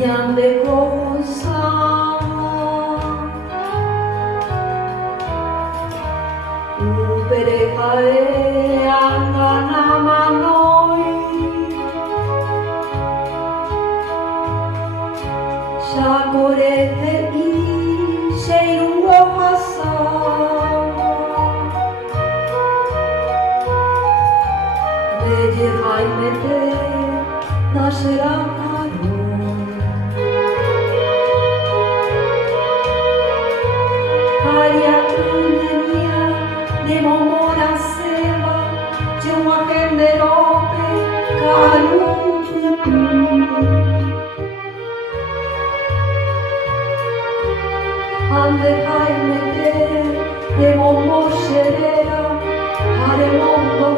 de cosa upere kae angana manoi shakorete i sheiru o hasa Vede haimete nascerà Aria unania de momora seva de uma renderope carum Ande haimete de momosherera hare mondo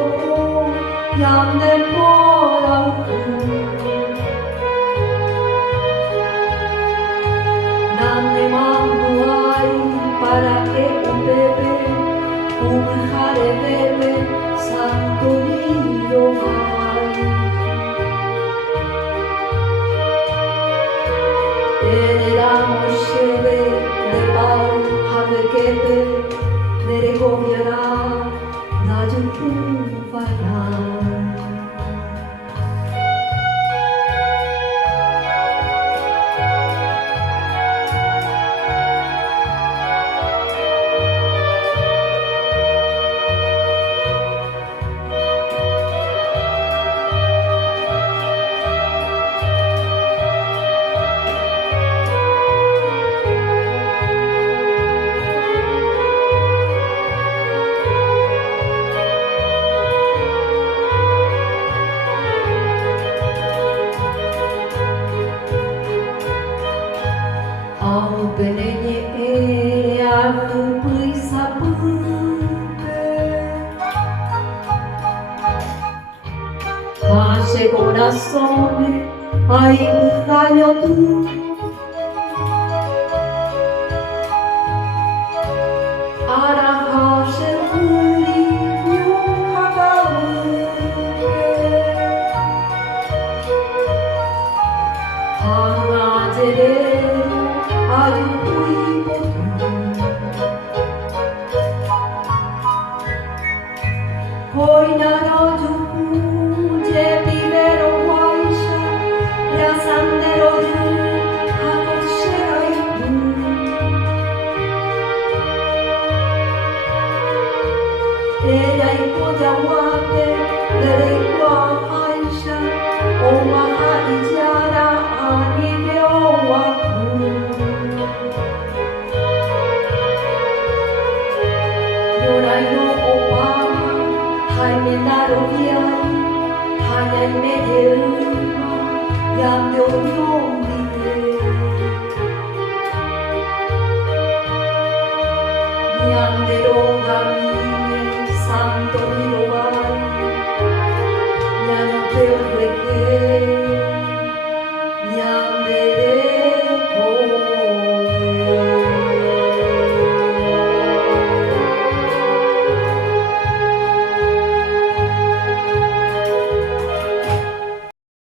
yande mora Nande mando ai para que un bebé, un jare bebe, santo Dio mai. Veneramos shebe, de pau, havekebe, neregoviara, najukuvará. Benenye e arupui sapute Hace corazón ai daño tu Arahashe uli yuhagawe Hangajere Hoy naroju je vivero waisha ya sandero ju hakoshiroi Ella ikoja wate lere ikwa aisha o maha ijara anime o waku Yorai no opama Hai me naro viai, hai ai me deu